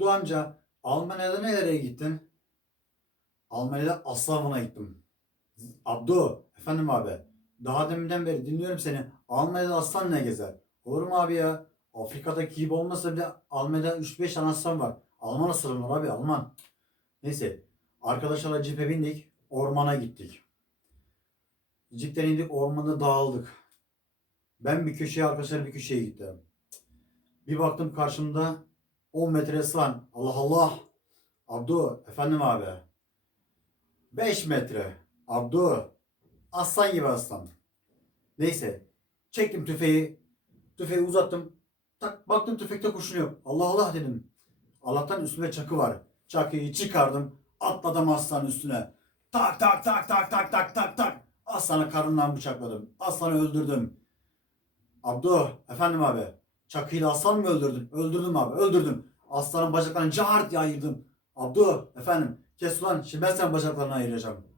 Abdu amca Almanya'da nereye gittin? Almanya'da Aslan'a gittim. Abdu efendim abi. Daha deminden beri dinliyorum seni. Almanya'da aslan ne gezer? Olur mu abi ya? Afrika'daki gibi olmasa bile Almanya'da 3-5 tane aslan var. Alman aslanı abi Alman. Neyse. Arkadaşlarla cipe bindik. Ormana gittik. Cipten indik ormanda dağıldık. Ben bir köşeye arkadaşlar bir köşeye gittim. Bir baktım karşımda 10 metre aslan. Allah Allah. Abdu efendim abi. 5 metre. Abdu. Aslan gibi aslan. Neyse. Çektim tüfeği. Tüfeği uzattım. Tak baktım tüfekte kurşun yok. Allah Allah dedim. Allah'tan üstüme çakı var. Çakıyı çıkardım. Atladım aslanın üstüne. Tak tak tak tak tak tak tak tak. Aslanı karnından bıçakladım. Aslanı öldürdüm. Abdu efendim abi. Çakıyla aslan mı öldürdün? Öldürdüm abi öldürdüm. Aslanın bacaklarını cart diye ayırdım. Abdu efendim kes ulan şimdi ben senin bacaklarını ayıracağım.